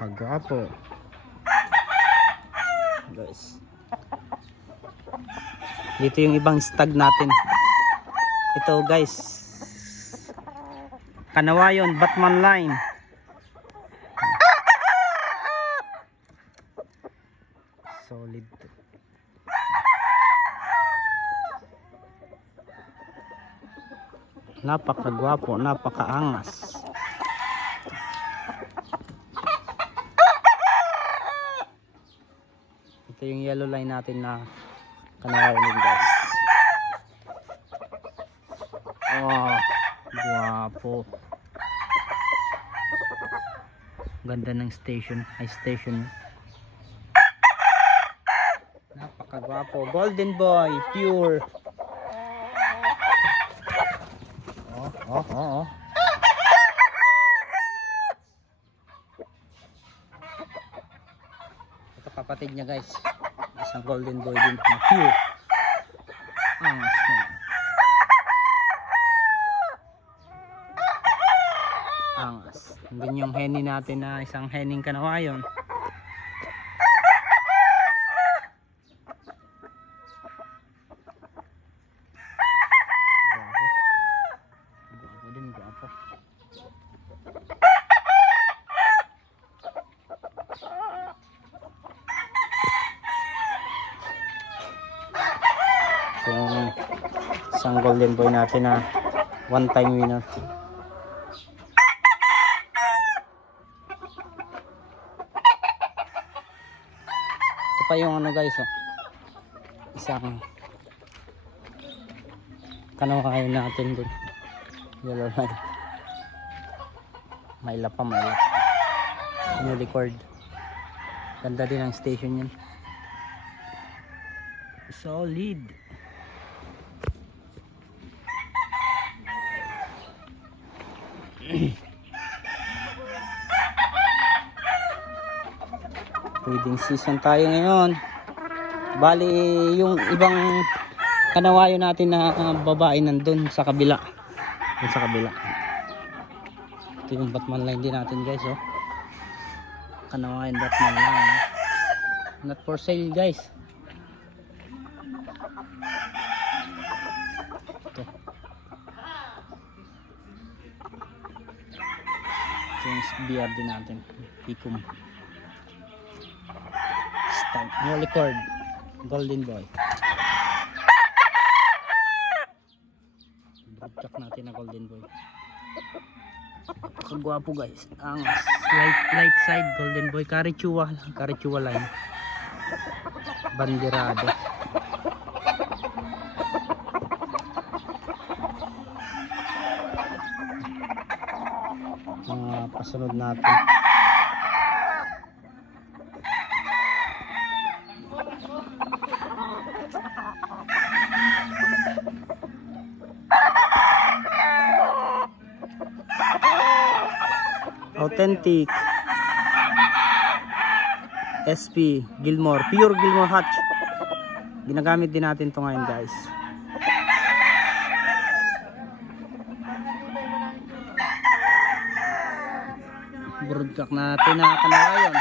Napakagwapo. Guys. Dito yung ibang stag natin. Ito guys. Kanawayon, Batman line. Solid. Napakagwapo, napakaangas. Ito yung yellow line natin na kanawayon guys. Oh, guwapo. Ganda ng station, station. Napakagwapo. Golden boy, pure. Oh. Ito kapatid niya guys. Isang golden boy din na pure. Angas na. Angas. Doon yung henny natin na isang henning kanawayon. Yung isang golden boy natin na one time winner. Ito pa yung ano guys, oh. Isang kanawayon natin din. Yellow line. May ilap pa, may ilap. New record. Ganda din ang station yun. Solid. Breeding season tayo ngayon. Bali yung ibang kanawayo natin na babae nandun sa kabila. Dun sa kabila. Ito yung Batman line din natin guys, oh. Kanawayan Batman line. Not for sale guys. Ito. Ito yung BR din natin. Picum. New record. Golden boy. Broadcast natin na golden boy. Kagwapo guys. Ang light side golden boy. Karichua line. Banderado. Mga pasunod natin. Authentic SP Gilmore, pure Gilmore hatch. Ginagamit din natin to ngayon guys. Broodcock natin na kanawayon,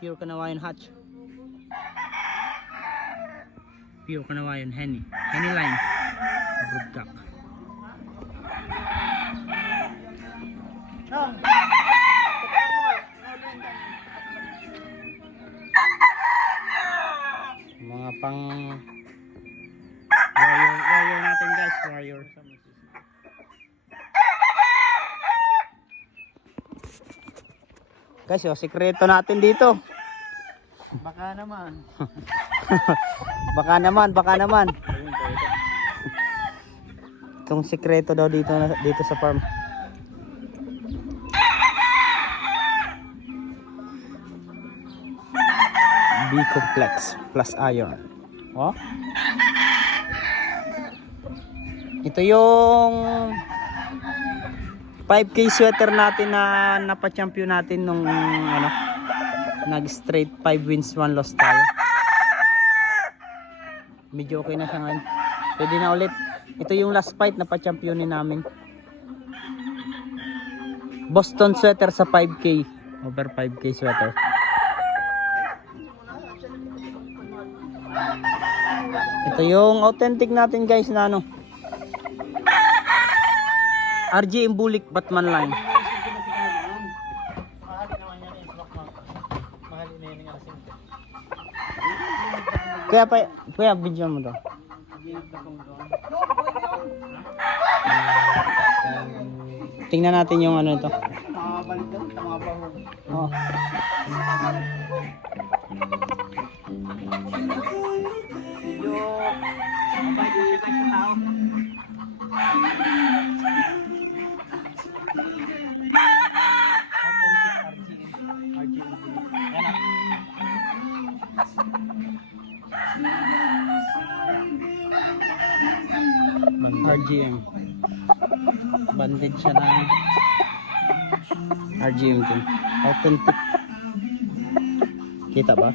pure kanawayon hatch, pure kanawayon henny line broodcock. Mga pang warrior natin guys, warrior. Guys, yung sikreto natin dito. Baka naman. baka naman. Itong sikreto daw dito sa farm. B-complex plus iron. Oh. Ito yung 5K sweater natin na napa-champion natin nung ano, nag-straight 5 wins 1 loss tayo. Medyo okay na siya ngayon. Pwede na ulit. Ito yung last fight na pa-championin namin. Boston sweater sa 5K. Over 5K sweater. Ito yung authentic natin guys na ano. RG Imbulik Batman line. Mahal naman yan eh. Mahal na yan yung asin. Kuya video mo to. Tingnan natin yung ano ito. Makabalik daw, tamabaho. Oh. Medyo mabait na siya guys sa tao. Authentic RGM. Yan ah. RGM. Bandit siya ng RGM din. Authentic. Kita ba?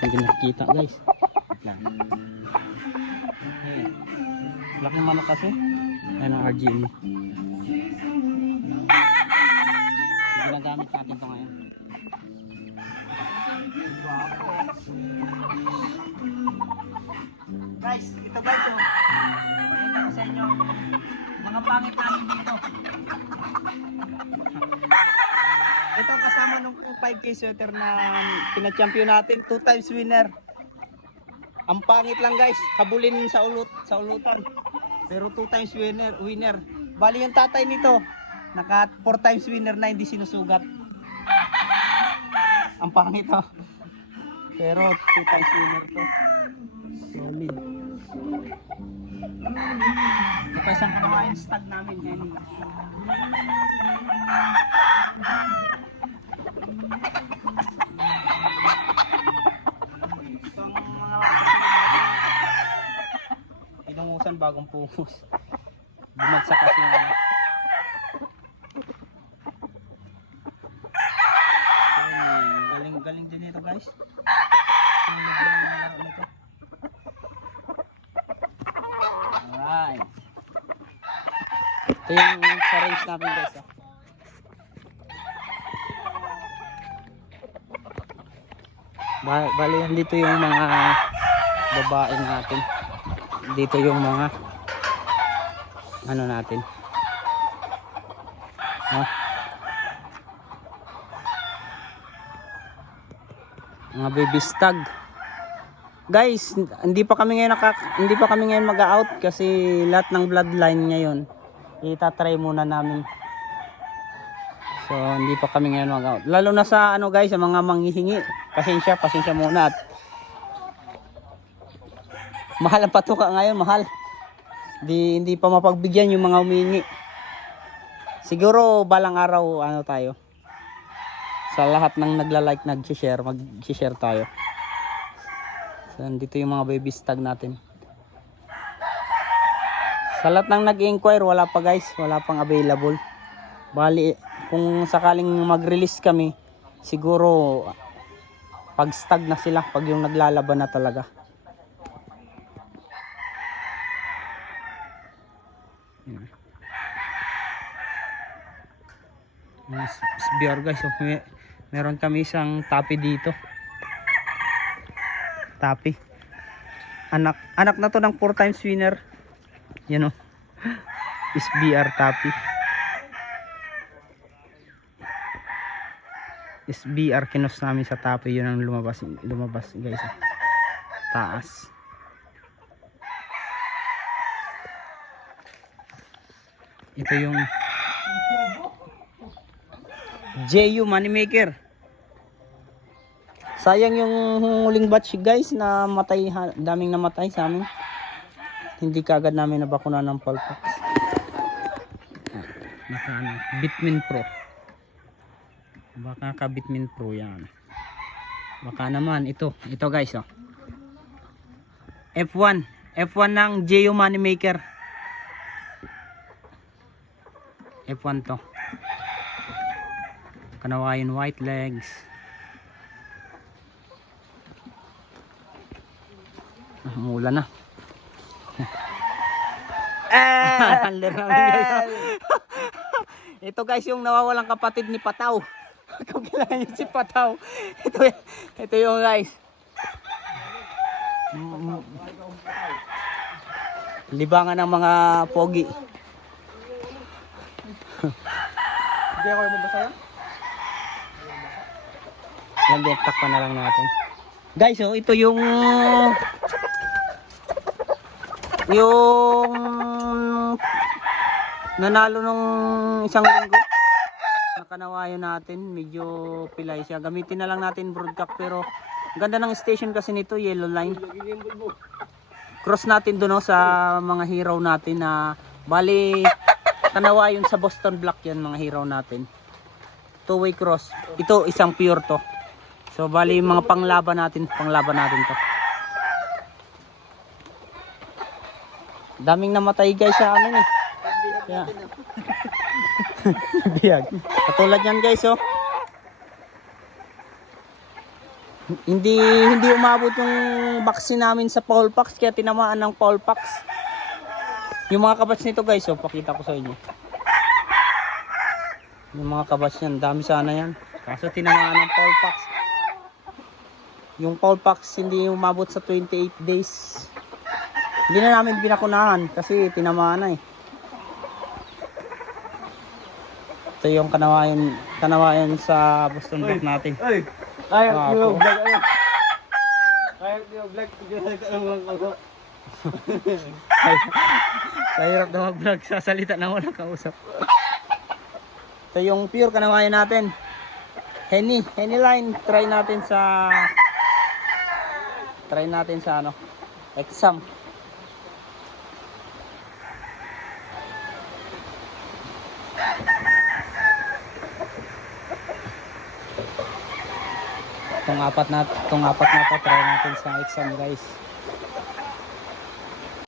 Hindi nakikita guys. Wait lang. Ayan. Laking manok kasi. Ayan ang RGM. Ginagamit natin ito ngayon. Guys, ito guys oh. Ito ko sa inyo. Mga pangit namin dito. Ito kasama nung 5K sweater na pina-champion natin, 2 times winner. Ang pangit lang guys, habulin sa ulutan. Pero 2 times winner. Bali yung tatay nito, naka 4 times winner na hindi sinusugat. Ang pangit oh. Pero 2 times winner to. Solid. Ito isang kawain stag namin, Henny. Itong mga pinungusan bagong pumos. Bumagsak kasi nga. Galing din ito guys. Solid din ang laro nito. Alright. Ito yung sa range natin guys. Oh. Bali dito yung mga babae natin. Dito yung mga ano natin. Oh. Mga baby stag. Guys, hindi pa kami ngayon mag-out kasi lahat ng bloodline ngayon itatry muna namin. So hindi pa kami ngayon mag-out. Lalo na sa ano guys, sa mga manghihingi. Pasensya muna at mahal ang patuka ngayon, mahal. Hindi pa mapagbigyan yung mga humingi. Siguro balang araw ano tayo. Sa lahat ng nagla-like, nag-share, mag-share tayo. So, dito yung mga baby stag natin. Sa lahat ng nag-inquire, wala pa guys. Wala pang available. Bali, kung sakaling mag-release kami, siguro pag stag na sila, pag yung naglalaban na talaga. SBR guys, so, meron kami isang tapi dito. Tapi. Anak na to ng 4 times winner. Yan o. SBR tapi. SBR kinos namin sa tapi. Yun ang lumabas guys. Taas. Ito yung JU Moneymaker. Sayang yung huling batch guys na matay, daming namatay sa amin. Hindi kagad namin nabakuna ng Polpox. Bitmin Pro. Baka ka Bitmin Pro yan. Baka naman ito guys oh. F1 ng JU Moneymaker. F1 to. Kanawayan white legs. Mula na. Handler namin guys. Ito guys yung nawawalang kapatid ni Pataw. Kung kilala niyo si Pataw. Ito yung guys. Libangan ng mga pogi. Hindi ako yung mabasa yan? Yan din, takpan na lang natin. Guys, oh, ito yung nanalo nung isang linggo. Nakanawayan natin, medyo pilay siya. Gamitin na lang natin broadcast pero ganda ng station kasi nito, yellow line. Cross natin doon sa mga hero natin na bali kanawayon sa Boston Black yan mga hero natin. Two-way cross. Ito isang pure to. So bali mga panglaban natin to. Daming namatay guys sa amin eh. Kaya biyag. Katulad yan guys oh. Hindi umabot yung vaccine namin sa Paulpax kaya tinamaan ng Paulpax. Yung mga kabats nito guys, oh, pakita ko sa inyo. Yung mga kabats niyan, dami sana yan. Kaso tinamaan ng Paulpax. Yung Paulpax hindi umabot sa 28 days. Hindi na namin binakunahan kasi tinamaan na eh. Ito yung kanawayan sa Boston Black natin. Kahit yung vlog ano. Kahit yung vlog, lang ako. Kahirap na mag-vlog sa salita na walang kausap. Ito yung pure kanawayan natin. Henny line. Try natin sa ano, exam. Itong apat na to, try natin sa exam guys.